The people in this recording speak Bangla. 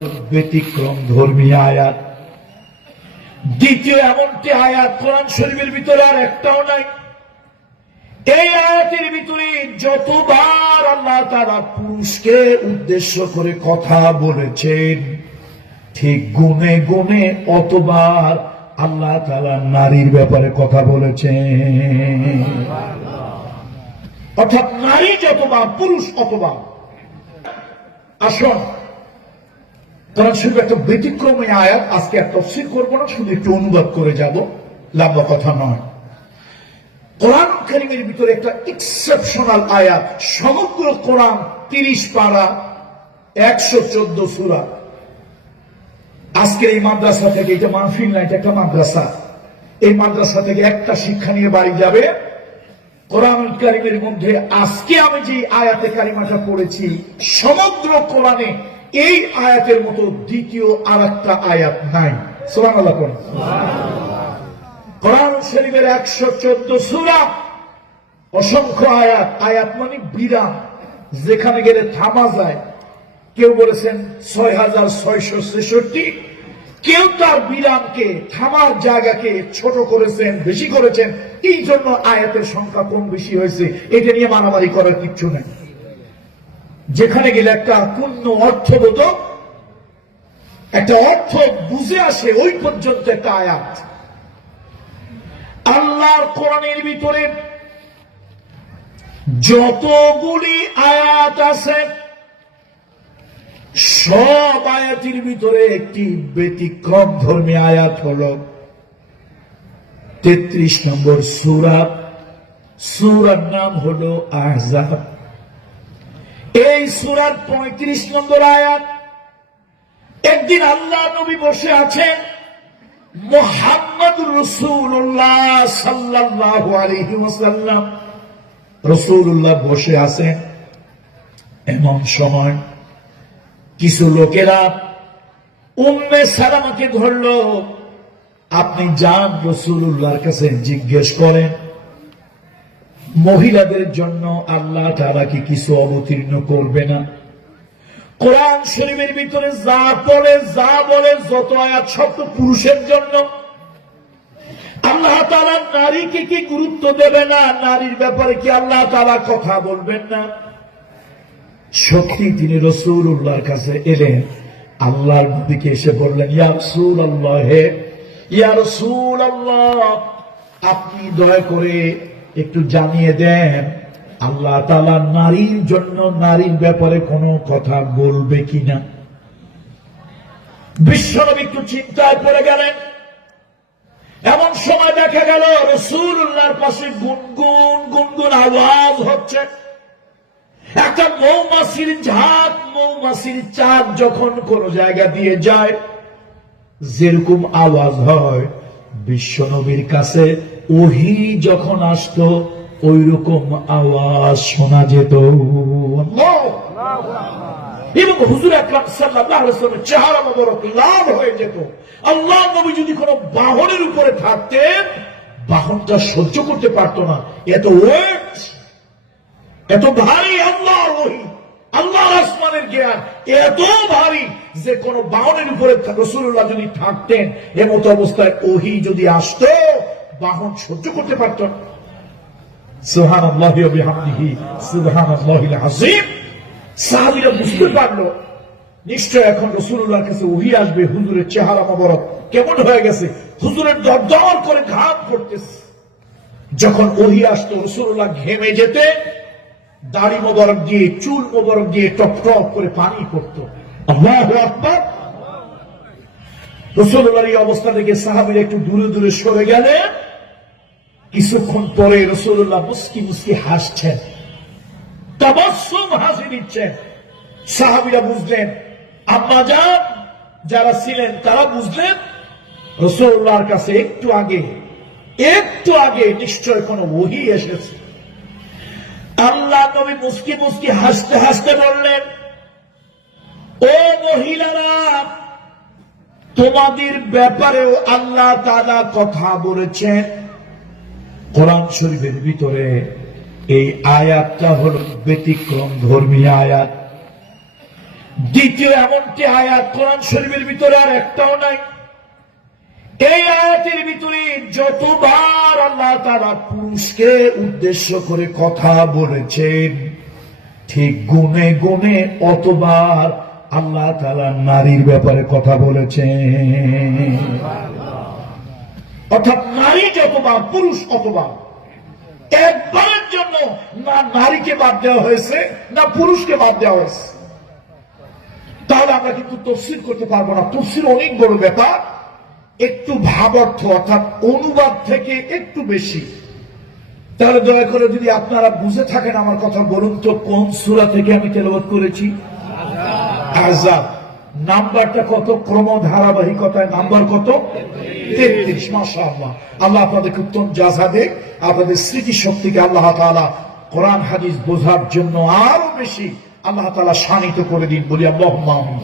ব্যতিক্রম ধর্মী আয়াত। দ্বিতীয় এমনটি আয়াত কোরআন শরীফের ভিতরে আর একটাও নাই। এই আয়াতের ভিতরে যতবার আল্লাহ তাআলা পুরুষকে উদ্দেশ্য করে কথা বলেছেন, ঠিক গুনে গুনে অতবার আল্লাহ তাআলা নারীর ব্যাপারে কথা বলেছেন। অর্থাৎ নারী যতবার পুরুষ অতবার। আসুন কোরআন শরীফের একটা ব্যতিক্রমী আয়াত, আজকে আর তাফসীর করব না, শুধু একটু অনুবাদ করে যাব, লম্বা কথা নয়। কোরআন কারীমের ভিতরে একটা এক্সেপশনাল আয়াত, সমগ্র কোরআন 30 পারা 114 সূরা। আজকের এই মাদ্রাসা থেকে, এটা মাহফিল না, এটা একটা মাদ্রাসা, এই মাদ্রাসা থেকে একটা শিক্ষা নিয়ে বাড়ি যাবে। কোরআন কারীমের মধ্যে আজকে আমি যে আয়াতে কারিমাটা পড়েছি, সমগ্র কোরআনে এই আয়াতের মতো দ্বিতীয় আর একটা আয়াত নাই। সুবহানাল্লাহ। কোরআন শরীফের 114 সূরা, অসংখ্য আয়াত। আয়াত মানে বিরাম, যেখানে গেলে থামা যায়। কেউ বলেছেন 6666, কেউ তার বিরামকে, থামার জায়গাকে ছোট করেছেন, বেশি করেছেন। এই জন্য আয়াতের সংখ্যা কম বেশি হয়েছে, এটা নিয়ে মারামারি করার কিচ্ছু নেই। যেখানে গেলে একটা পূর্ণ অর্থবোধক, একটা অর্থ বুঝে আসে, ওই পর্যন্ত একটা আয়াত। আল্লাহর কোরআনের ভিতরে যতগুলি আয়াত আছে, সব আয়াতের ভিতরে একটি ব্যতিক্রম ধর্মী আয়াত হলো 33 নম্বর সূরা। সূরার নাম হলো আহজাব। এই সূরার 35 নম্বর আয়াত। একদিন আল্লাহ নবী বসে আছেন, মুহাম্মদুর রাসূলুল্লাহ সাল্লাল্লাহু আলাইহি ওয়াসাল্লাম রাসূলুল্লাহ বসে আছেন। এমন সময় কিছু লোকেরা উম্মে সালামাকে ধরলো, আপনি যান রাসূলুল্লাহর কাছে জিজ্ঞেস করেন, মহিলাদের জন্য আল্লাহ তাআলা কি কিছু অবতীর্ণ করবে না? কোরআন শরীফের ভিতরে যা বলে যত আয়াত, সব তো পুরুষের জন্য। আল্লাহ তাআলা নারীকে কি গুরুত্ব দেবে না? নারীর ব্যাপারে কি আল্লাহ তাআলা কথা বলবেন না? সত্যি তিনি রাসূলুল্লাহর কাছে এলেন, আল্লাহর নবীকে এসে বললেন, ইয়া রাসূলুল্লাহ, হে ইয়া রাসূলুল্লাহ, আপনি দয়া করে একটু জানিয়ে দেন, আল্লাহ তাআলা নারীর জন্য, নারীর ব্যাপারে কোনো কথা বলবে কিনা? বিশ্বনবী একটু চিন্তায় পড়ে গেলেন। এমন সময় দেখা গেল রাসূলুল্লাহর পাশে গুনগুন গুনগুন আওয়াজ হচ্ছে। একটা মৌমাছির ঝাঁক, মৌমাছির চাক যখন কোন জায়গা দিয়ে যায়, যেরকম আওয়াজ হয়, বিশ্বনবীর কাছে ওহী যখন আসতো, ওই রকম আওয়াজ শোনা যেত। এবং হুজুর আকরাম সাল্লাল্লাহু আলাইহি ওয়াসাল্লামের চেহারা মোবারক লাল হয়ে যেত। আল্লাহ নবী যদি কোনো বাহনের উপরে থাকতেন, বাহনটা সহ্য করতে পারত না, এত ওয়েট, এত ভারী আল্লাহর ওহী, আল্লাহর আসমানের জ্ঞান এত ভারী যে কোন বাহনের উপরে রাসূলুল্লাহ যদি থাকতেন, এমত অবস্থায় ওহী যদি আসতো, বাহন সহ্য করতে পারত না। সুবহানাল্লাহি ওয়া বিহামদিহি সুবহানাল্লাহিল আযীম। সাহাবীরা বুঝতে পারলো, নিশ্চয় এখন রাসূলুল্লাহর কাছে ওহী আসবে। হুজুরের চেহারা মোবারক কেমন হয়ে গেছে, হুজুরের দরদর করে ঘাম পড়তেছে। যখন ওহী আসতো, রাসূলুল্লাহ ঘেমে যেতে, দাড়ি মোবারক দিয়ে, চুল মোবারক দিয়ে টপ টপ করে পানি পড়তো। আল্লাহু আকবার। রাসূলুল্লাহর এই অবস্থা দেখে সাহাবীরা একটু দূরে দূরে সরে গেলেন। কিছুক্ষণ পরে রাসূলুল্লাহ মুস্কি মুস্কি হাসছেন, তাবাসসুম হাসি দিচ্ছেন। সাহাবীরা বুঝলেন, আম্মাজান যারা ছিলেন তারা বুঝলেন, রাসূলুল্লাহর কাছে একটু আগে নিশ্চয় কোন ওহী এসেছে। আল্লাহ নবী মুস্কি মুস্কি হাসতে হাসতে বললেন, ও মহিলারা, তোমাদের ব্যাপারেও আল্লাহ তাআলা কথা বলেছেন। কোরআন শরীফের ভিতরে এই আয়াতটা হল ব্যতিক্রম ধর্মী আয়াত। দ্বিতীয় এমনটি আয়াত কোরআন শরীফের ভিতরে আর একটাও নাই। এই আয়াতের ভিতরে যতবার আল্লাহ তাআলা পুরুষকে উদ্দেশ্য করে কথা বলেছেন, ঠিক গুনে গুনে অতবার আল্লাহ তাআলা নারীর ব্যাপারে কথা বলেছেন। অর্থাৎ নারী যতবার পুরুষ অতবার, একবারের জন্য না নারীকে বাদ দেওয়া হয়েছে না পুরুষকে বাদ দেওয়া হয়েছে। তাহলে আমরা কিন্তু তাফসীর করতে পারবো না। তাফসীর অনেক বড় ব্যাপার, একটু ভাবার্থ অর্থাৎ অনুবাদ থেকে একটু বেশি। তাহলে দয়া করে যদি আপনারা বুঝে থাকেন আমার কথা বলুন তো, কোন সূরা থেকে আমি তেলাওয়াত করেছি? আহজাব। নাম্বারটা কত? ক্রম ধারাবাহিকতায় নাম্বার কত? 33। মাশাআল্লাহ। আল্লাহ আপনাদেরকে উত্তম জাযা দেক। আপনাদের স্মৃতি শক্তিকে আল্লাহ তাআলা কোরআন হাদিস বোঝার জন্য আরো বেশি আল্লাহ তাআলা শানিত করে দিন, বলি আল্লাহুম্মা আমিন।